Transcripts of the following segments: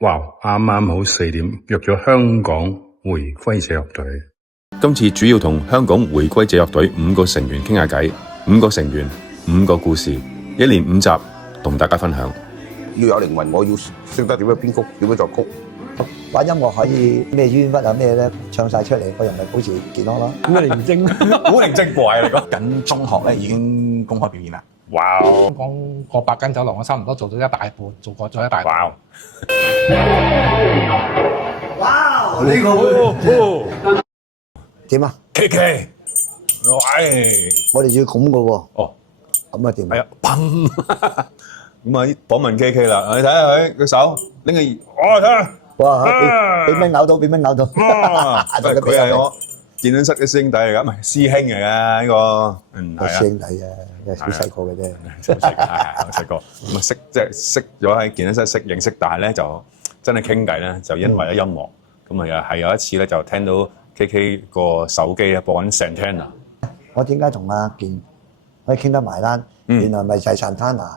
哇！啱啱好4點約咗香港回歸者樂隊。今次主要同香港回歸者樂隊5個成員傾下偈，5個成員5個故事，一連5集同大家分享。要有靈魂，我要識得點樣編曲，點樣作曲。玩音樂可以咩冤屈啊咩咧唱晒出嚟，個人咪保持健康咯。古靈精，古靈精怪嚟講。緊中學咧已經公開表演啦。哇！香港個百斤酒樓我差唔多做咗一大半，做過咗一大半。哇！哇！呢個點啊 KK，喂！我哋要咁噶喎。哦，咁啊點？係啊，砰！咁啊，訪問 KK 啦，你睇下佢個手拎個，我睇下。哇！俾咩咬到？俾咩咬到？佢係我健身室嘅師兄弟嚟㗎，唔係師兄嚟㗎呢個。係啊。師兄弟啊，好細個嘅啫。好細個，咁啊識咗喺健身室認識，但係咧就真係傾偈咧，就因為咗音樂，咁啊又係有一次咧就聽到 KK 個手機咧播緊 Santana。我點解同阿健可以傾得埋啦？原來咪就係 Santana，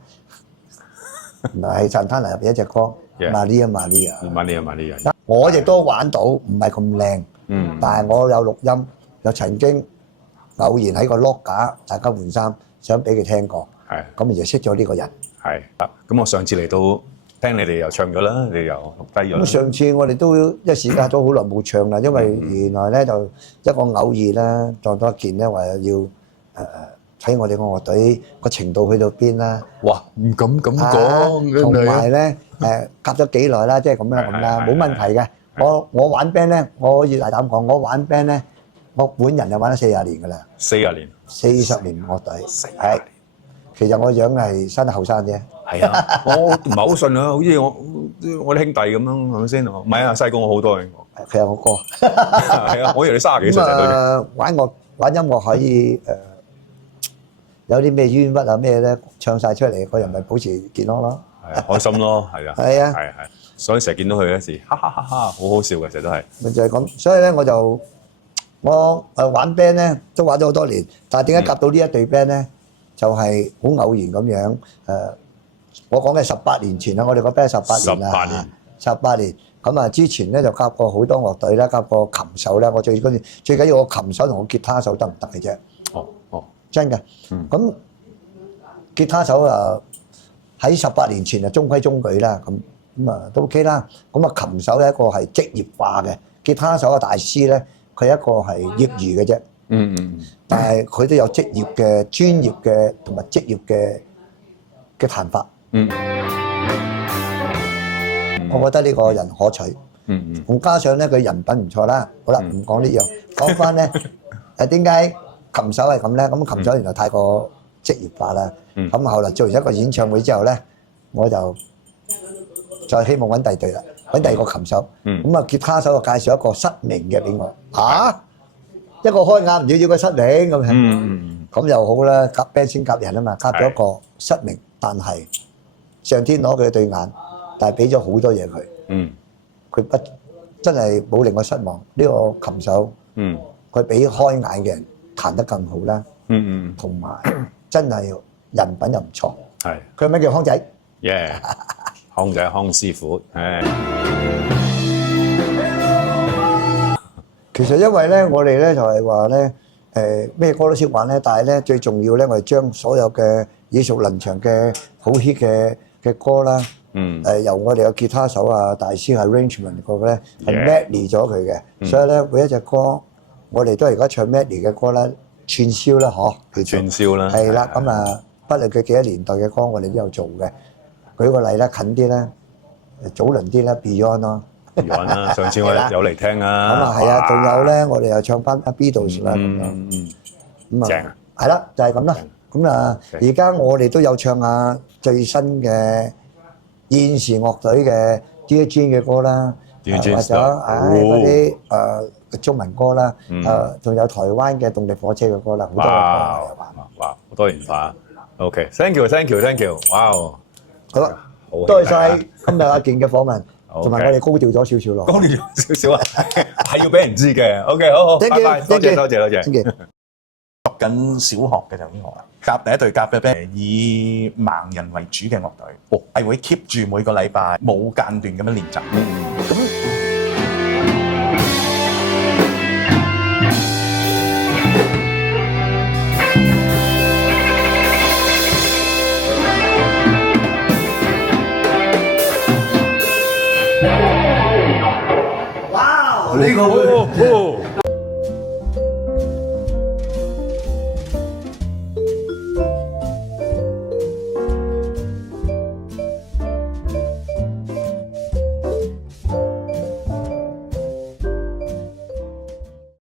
原來係 Santana 入邊一隻歌 Maria。我亦都玩到，唔係咁靚，但係我有錄音，又曾經偶然喺個 lock 架大家換衫，想俾佢聽過，咁咪就識咗呢個人。係啊，咁我上次嚟到聽你哋又唱咗啦，你又錄低咗。咁上次我哋都一時間都好耐冇唱啦，因為原來咧就一個偶然啦，撞到一件咧話要睇我哋個樂隊個程度去到邊啦。哇！唔敢咁講，同埋咧夾咗幾耐啦，即係咁啦，冇問題嘅。我玩 band 咧，我可以大膽講，我玩 band 咧，我本人就玩咗40年㗎啦。40年，40年樂隊，係。其實我樣係生得後生啫。係啊，我唔係好信啊，好似我啲兄弟咁樣，係咪先？唔係啊，細過我好多嘅。佢有我哥。係啊，我以為你30幾歲成對。玩音樂可以有啲咩冤屈啊咩咧，唱晒出嚟，個人咪保持健康咯。係啊，開心咯，係啊。係啊。係。所以成日見到佢嗰時，哈哈哈哈，好好笑嘅，成日都係。咪就係咁，所以咧我玩 band 咧都玩咗好多年，但係點解夾到呢一隊 band 咧？就係好偶然咁樣我講嘅18年前啦，我哋個 band 18年啦，18年咁啊！之前咧就夾過好多樂隊啦，夾過琴手啦，我最緊要我琴手同我吉他手得唔得嘅啫？哦，真嘅。咁吉他手喺18年前就中規中矩啦，咁啊都 OK 啦。咁啊琴手咧一個係職業化嘅，吉他手嘅大師咧佢一個係業餘嘅啫。但係佢都有職業嘅、專業嘅同埋職業嘅彈法。我覺得呢個人可取。咁加上咧佢人品唔錯啦。好啦，唔講呢樣，講翻咧點解琴手係咁咧？咁琴手原來太過職業化啦。咁後來做完一個演唱會之後咧，我就再希望揾第二隊啦，揾第二個琴手。咁啊吉他手就介紹一個失明嘅俾我。一個開眼唔要個失明咁樣，咁又好啦，夾 band 先夾人啊嘛，夾咗一個失明，但係上天攞佢對眼，但係俾咗好多嘢佢，佢真係冇令我失望。呢個琴手，佢比開眼嘅人彈得更好啦，同埋真係人品又唔錯。係，佢名叫康仔。康仔康師傅，其實因為咧，我哋咧就係話咧，咩歌都識玩咧，但係咧最重要咧，我哋將所有嘅耳熟能詳嘅好 hit 嘅歌啦，由我哋嘅吉他手啊、大師 arrangement 個咧係 medley 咗佢嘅，所以咧每一隻歌我哋都係而家唱 medley 嘅歌啦，串燒啦，串燒啦，係啦，咁啊，不論佢幾多年代嘅歌，我哋都有做嘅。舉個例啦，近啲咧，早輪啲啦 Beyond 咯。Beyond 啦，上次我有嚟聽啊。咁啊係啊，仲有咧，我哋又唱翻 Beatles 啦咁樣。咁啊，正啊。係啦，就係咁啦。咁啊，而家我哋都有唱下最新嘅現時樂隊嘅 Dear Jane 嘅歌啦，或者嗰啲中文歌啦，仲有台灣嘅動力火車嘅歌啦，好多嘅歌。哇，好多元化。OK，thank you，哇！好啦，多謝晒今日阿健嘅訪問。同埋我哋高調咗少少咯，高調咗少少啊，係要俾人知嘅。OK，好，拜拜，多謝。讀緊小學嘅就已經學啦。夾第一隊夾嘅 band 以盲人為主嘅樂隊，係會 keep 住每個禮拜冇間斷咁樣練習。哇！呢個